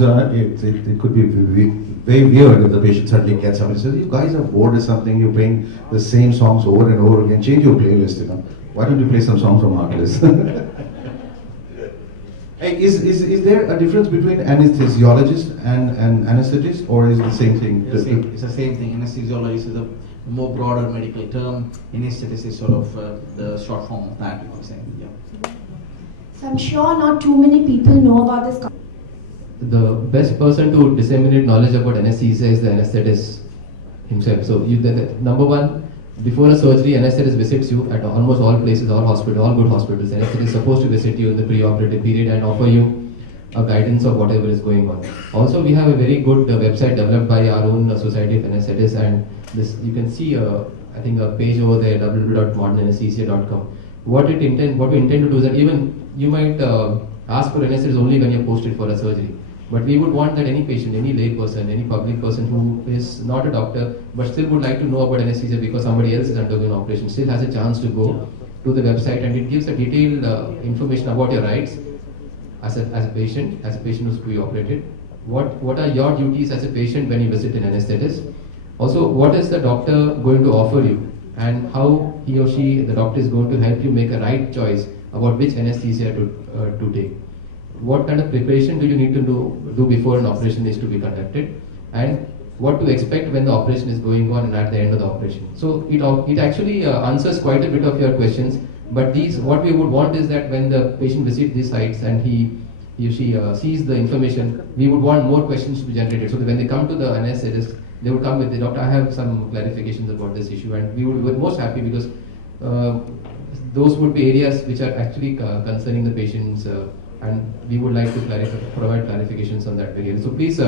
it could be very weird if the patient suddenly gets up and says, "You guys are bored or something. You're playing the same songs over and over again. Change your playlist. Why don't you play some songs from Heartless?" Hey, is there a difference between anesthesiologist and anesthetist, or is it the same thing? It's the same thing. Anesthesiologist is a more broader medical term. Anesthetist is sort of the short form of that. You know, saying, yeah. So I'm sure not too many people know about this. The best person to disseminate knowledge about anesthesia is the anesthetist himself. So, number one, before a surgery, anesthetist visits you at almost all places, all hospitals, all good hospitals. Anesthetist is supposed to visit you in the pre-operative period and offer you a guidance of whatever is going on. Also, we have a very good website developed by our own Society of Anesthetists, and this you can see I think a page over there, www.modernanesthesia.com. What we intend to do is that even you might ask for anesthetist only when you're posted for a surgery. But we would want that any patient, any lay person, any public person who is not a doctor but still would like to know about anesthesia because somebody else is undergoing an operation still has a chance to go to the website, and it gives a detailed information about your rights as a patient who's pre-operated. What are your duties as a patient when you visit an anesthetist? Also, what is the doctor going to offer you, and how he or she, the doctor, is going to help you make a right choice about which anesthesia to take. What kind of preparation do you need to do before an operation is to be conducted, and what to expect when the operation is going on and at the end of the operation. So it actually answers quite a bit of your questions, but what we would want is that when the patient visits these sites and he or she sees the information, we would want more questions to be generated, so that when they come to the anesthetist, they would come with the doctor, I have some clarifications about this issue, and we would be most happy because those would be areas which are actually concerning the patients, and we would like to provide clarifications on that area. So please,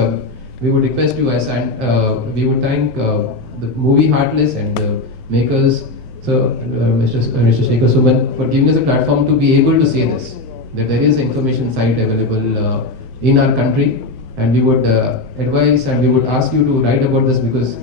we would request you and we would thank the movie Heartless and the makers, so Mr. Shekhar Suman, for giving us a platform to be able to say this, that there is an information site available in our country, and we would advise and we would ask you to write about this, because